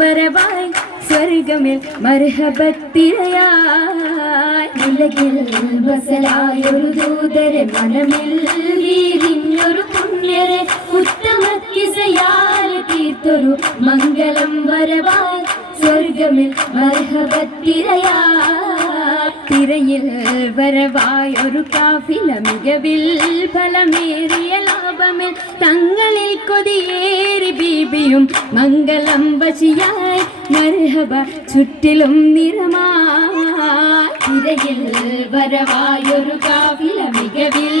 വരവായി സ്വർഗമിൽ മർഹബത്തിരയായി ഉലകിൽ വസലായൊരു ദൂതരെ മനമിൽ വീരിഞ്ഞൊരു പുണ്യരെ ഉത്തമ കിസയാൽ തീർത്തൊരു മംഗളം വരവായി സ്വർഗമിൽ മർഹബത്തിരയായി തിരയിൽ വരവായൊരു കാഫില മികവിൽ ഫലമേറിയ ലാഭമിൽ തങ്ങളിൽ കൊതിയേറി ബീബിയും മംഗളം വശിയായി മർഹബ ചുറ്റിലും നിറമായി തിരയിൽ വരവായൊരു കാഫില മികവിൽ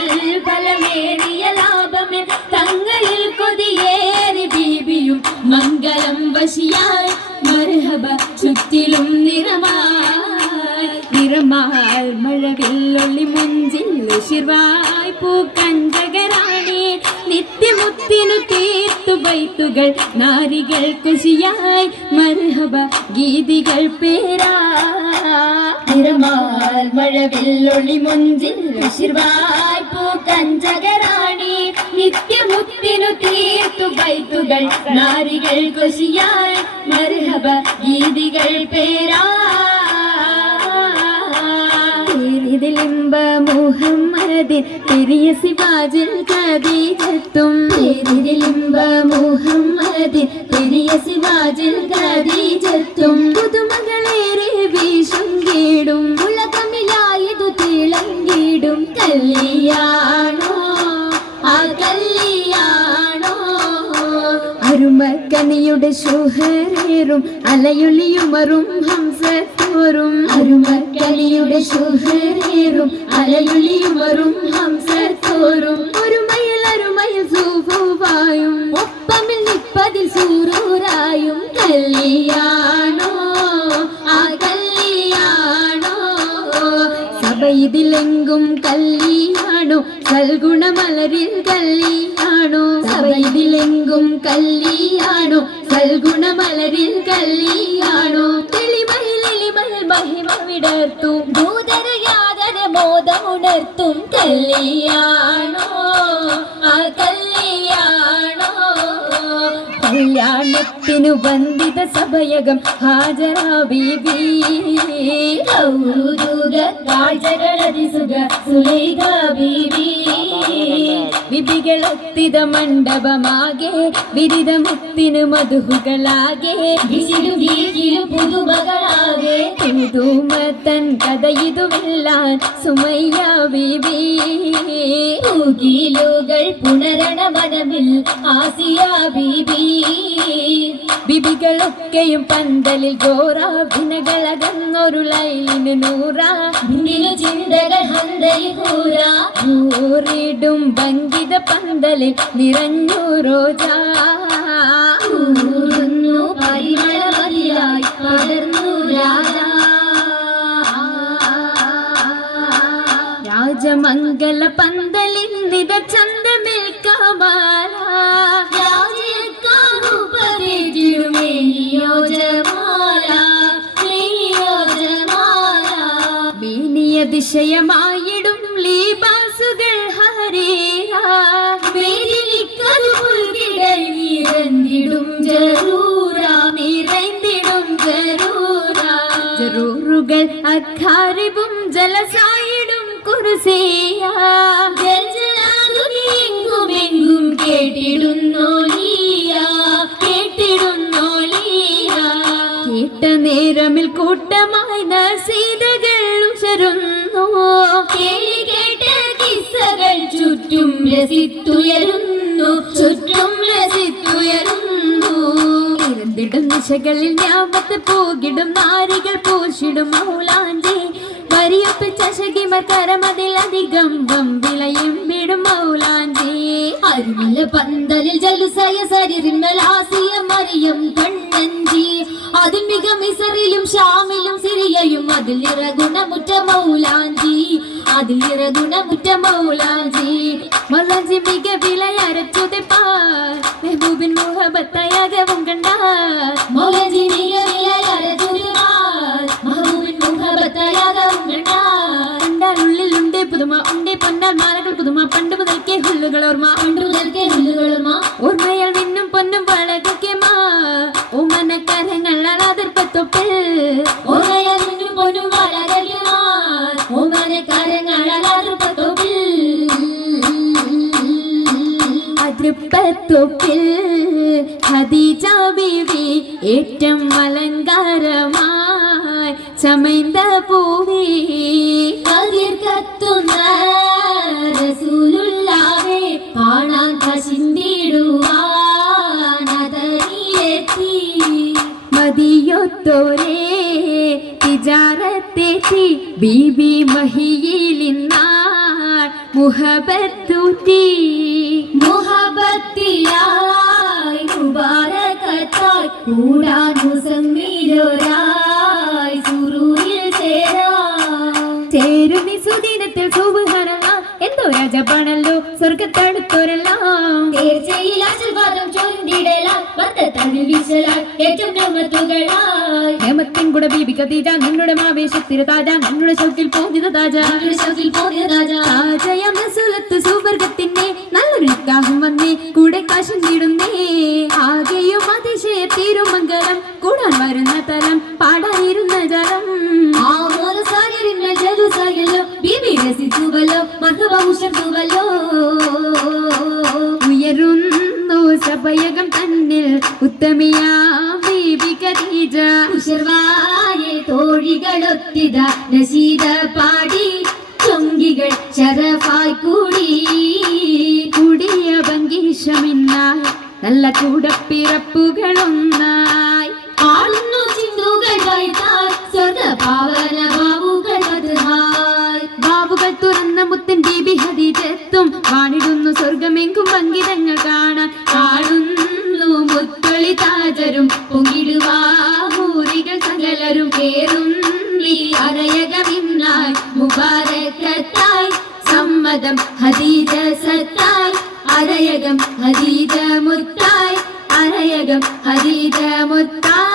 ഫലമേറിയ ലാഭമിൽ തങ്ങളിൽ കൊതിയേറി ബീബിയും മംഗളം വശിയായി മർഹബ ചുറ്റിലും നിറമായി നിറമാൽ മഴവില്ലൊള്ളി മുഞ്ചിൽ ശിർവായ് പൂക്കഞ്ചകരാണി നിത്യമുത്തിനു തീർത്തു ബൈത്തുകൾ നാരികൾ കുശിയായി മർഹബ ഗീതികൾ പേരാ നിറമാൽ മഴവില്ലൊള്ളി മുഞ്ചിൽ ശിർവായ് പൂക്കഞ്ചകരാണി നിത്യമുത്തിനു തീർത്തു ബൈത്തുകൾ നാരികൾ കുശിയായി മർഹബ ഗീതികൾ പേരാ ഇതിലിമ്പ മുഹമ്മദിൻ പെരിയ സിവാജിൽ ഖദീജത്തും ഇതിലിമ്പ മുഹമ്മദിൻ പെരിയ സിവാജിൽ ഖദീജത്തും പുതുമകളേറെ വീശും കീടും ഉലകമിലായതു തിളങ്ങിടും കല്യാണോ ആ കല്യാണോ അരുമക്കനിയുടെ ശുഹരേറും അലയൊളിയുമറും ഹംസത്തോറും അരുമക്കനിയുടെ ശുഹരേറും അലയൊളിയുമറും ഹംസത്തോറും ഒരുമയിൽ സൂഫുവായും ഒപ്പമിൽ നിപ്പതിൽ സൂറൂരായും കല്യാണോ ആ കല്യാണോ സഭയിതിലെങ്കും കല്യാണോ സൽഗുണമലരിൽ കല്യാണോ സഭയിതിലെങ്കും കല്യാണോ സൽഗുണമലരിൽ കല്യാണോ തെളിമയിൽ മഹിമ വിടർത്തും ദൂതര യാതന മോദമുണർത്തും കല്യാണോ ആ കല്യാണോ കല്യാണത്തിനു വന്ദിത സഭയകം ഹാജരാ ബീബി സുലൈഖ ബീബി വിപികളൊത്തിത മണ്ഡപമാകെ വിരിത മുത്തിനു മധുഹുകളാകെ പുതുമകളാകെ പുതുമത്തൻ കഥയിതുമെല്ലാൻ സുമയ്യ ബീബി ൂകൾ പുണരണ മനമിൽ ആസിയ ബീബി ബിബികളൊക്കെയും പന്തലിൽ ഗോറ വിനകളകന്നൊരു ലൈലിന് നൂറ ചിന്തകൾ ഹന്തൂറിടും ഭംഗിത പന്തലിൽ നിറഞ്ഞു റോജാ പരിമളമതിയായി പടർന്നു രാജമംഗല പന്തലിൽ നിത ചന്തമിൽ കമാല ദിശയമായിടും ലീബാസുകൾ ജറൂറുകൾ അഖാരിബും ജലസായിടും കുർസിയാ എങ്കുമെങ്കും കേട്ടിടുന്നോലിയ കേട്ട നേരമിൽ കൂട്ടമായി നസീതകൾ ഉശരുന്നു കേട്ട കിസ്സകൾ ചുറ്റും രസിത്തുയരുന്നു ഇരണ്ടിടും ദിശകളിൽ ഞാമത്ത് പോകിടും നാരികൾ പോഷിടും മൗലാഞ്ചി വരിയൊപ്പ് ചശകിമർ കരമതിലധികം വിളയും വിടും മൗലാഞ്ചി അരുമല പന്തലിൽ ജലുസയ സരിമലാസിയ മറിയം കണ്ണഞ്ചി അതിൽ മിക മിസറിലും ഷാമിലും സിറിയയും അതിൽ നിറഗുണമുറ്റ മൗലാഞ്ചി മൗലാഞ്ചി മിക വിലയരച്ചുതെപ്പാർ മെഹബൂബിൻ മുഹബത്തയാകവും കണ്ടാർ മൗലാഞ്ചി മിക വിലയരച്ചുതെപ്പാർ മെഹബൂബിൻ മുഹബത്തയാകവും കണ്ടാറുള്ളിലുണ്ടേ പുതുമ ഉണ്ടേ പൊന്നാൽ മാലകൾ പുതുമ പണ്ട് മുതൽക്കേ ഹുല്ലുകൾ ഓർമ്മ ഓർമ്മയാൽ മിന്നും പൊന്നും വളകെ മാ ഓമനക്കര കരങ്ങളാൽ അതിർപ്പത്തൊപ്പിൽ ഓമനയും പൊന്നും വളരലുമാൻ ഓമന കരങ്ങളാൽ അതിർപ്പത്തൊപ്പിൽ അതിർപ്പത്തൊപ്പിൽ ഖദീജ ബീവി ഏറ്റം അലങ്കാരമായി ചമൈന്ത പൂവി കതിർ കത്തുന്ന റസൂലുള്ളാഹെ കാണാൻ കശിന്തിടുവാൻ അതരിയെത്തി മദിയൊത്തോരേ തിജാറത്തെത്തി ബീബി മഹിയിലിന്നാൾ മുഹബത്തൂറ്റി മുഹബത്തിലായി മുബാരകത്തായി കൂടാൻ മുസമ്മിലോരായി സുറൂരിൽ ചേരുന്നി സുദിനത്തിൽ സുബ്ഹാനല്ലാഹ് എന്തോ രാജപാണല്ലോ സ്വർഗത്തടുത്തോരെല്ലാം തീർച്ചയിൽ ആശീർവാദം ചൊല്ലിടലാം വത്തത്തഴി വീശലാൽ ഏറ്റവും രമത്തുകളായി രമത്തിൻ കൂടെ ബീബി ഖദീജ നിങ്ങളുടെ ആവേശത്തിര താജ നമ്മുടെ ഷൗക്കിൽ പോന്നിത താജ താജയം റസൂലത്ത് സുവർഗത്തിന്റെ നല്ലൊരു നിക്കാഹും വന്നേ കൂടെ കാശും നീടുന്നേ ആകെയും അതിശയ തിരുമംഗലം കൂടാൻ വരുന്ന തലം പാടാനിരുന്ന ജലം ബീബി രസിച്ചുവല്ലോ മഹബൂഷത്തുവല്ലോ ഉയരുന്നു സഭയകം തന്നിൽ ഉത്തമിയാ ബീബി ഖദീജ ഉശർവായെ തോഴികളൊത്തിത നശീദ പാടി ചൊങ്കികൾ ശരഫായി കൂടി കൂടിയ ഭംഗീഷമിന്നായി നല്ല കൂടപ്പിറപ്പുകളൊന്നായി ആളുന്നു ചിന്തുകൾ വൈതായി സ്വർഗ പാവന ബാബുകൾ മധുഹായി ബാബുകൾ തുറന്ന മുത്തൻ ബീബി ഖദീജത്തും വാണിടുന്നു സ്വർഗമെങ്കും ഭംഗിതങ്ങൾ കാണാൻ കാണുന്നു മുത്തൊളി താജരും പൊങ്ങിടുവാഹൂരികൾ സകലരും കേറുന്നി അരയകമിന്നായി മുബാരകത്തായി സമ്മതം ഖദീജ സത്തായി അരയകം ഖദീജ മുത്തായി അരയകം ഖദീജ മുത്തായി